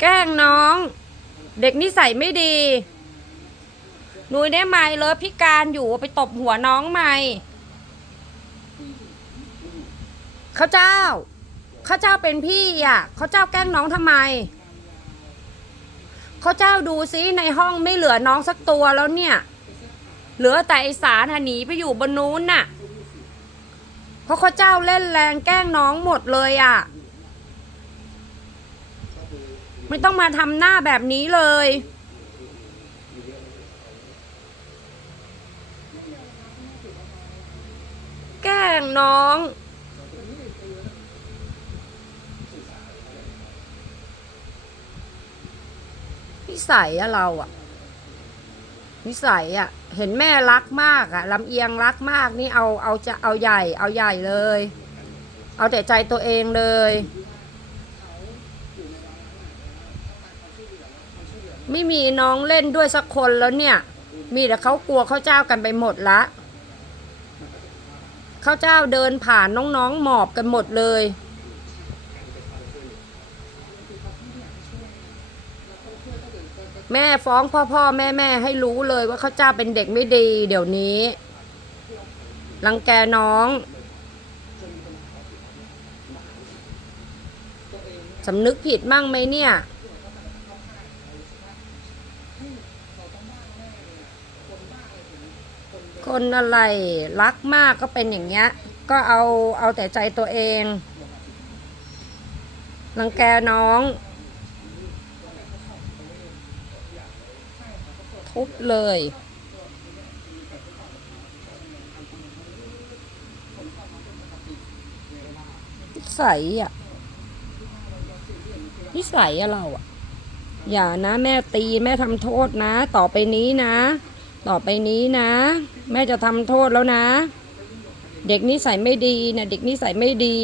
แกล้งน้อง เด็กนิสัยไม่ดีหนุยได้ไหมเลยพิการอยู่ไปตบหัวน้องไหมเขาเจ้าเขาเจ้าเป็นพี่อะเขาเจ้าแกล้งน้องทำไมเขาเจ้าดูซิในห้องไม่เหลือน้องสักตัวแล้วเนี่ย เหลือแต่ไอสารหนีไปอยู่บนนู้นน่ะเพราะเขาเจ้าเล่นแรงแกล้งน้องหมดเลยอะ ไม่ต้องมาทำหน้าแบบนี้เลย แกล้งน้อง นิสัยอะเราอะนิสัยอะเห็นแม่รักมากอะลำเอียงรักมากนี่เอาเอาจะเอาใหญ่ เอาใหญ่เลย เอาแต่ใจตัวเองเลย ไม่มีน้องเล่นด้วยสักคนแล้วเนี่ย มีแต่เขากลัวเขาเจ้ากันไปหมดละเขาเจ้าเดินผ่านน้องๆหมอบกันหมดเลยแม่ฟ้องพ่อพ่อแม่แม่ให้รู้เลยว่าเขาเจ้าเป็นเด็กไม่ดี เดี๋ยวนี้ รังแกน้อง สำนึกผิดมั่งไหมเนี่ย คนอะไรรักมากก็เป็นอย่างเงี้ย ก็เอาเอาแต่ใจตัวเองรังแกน้อง ทุบเลย นิสัยอะ นิสัยอะเราอะ อย่านะแม่ตีแม่ทำโทษนะ ต่อไปนี้นะ ต่อไปนี้นะ แม่จะทำโทษแล้วนะ เด็กนิสัยไม่ดีนะเด็กนิสัยไม่ดี